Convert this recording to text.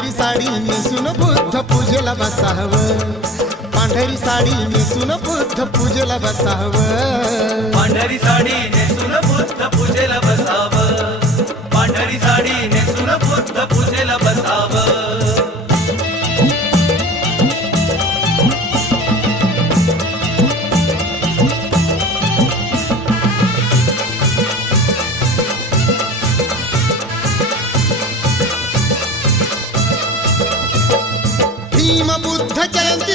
पांढरी साडी नेसून बुद्ध पूजेला बसावं, पांढरी साडी नेसून बुद्ध पूजेला बसावं, पांढरी साडी नेसून बुद्ध पूजेला बसावं, पांढरी साडी नेसून बुद्ध पूजेला बसावं. भीम बुद्ध जयंती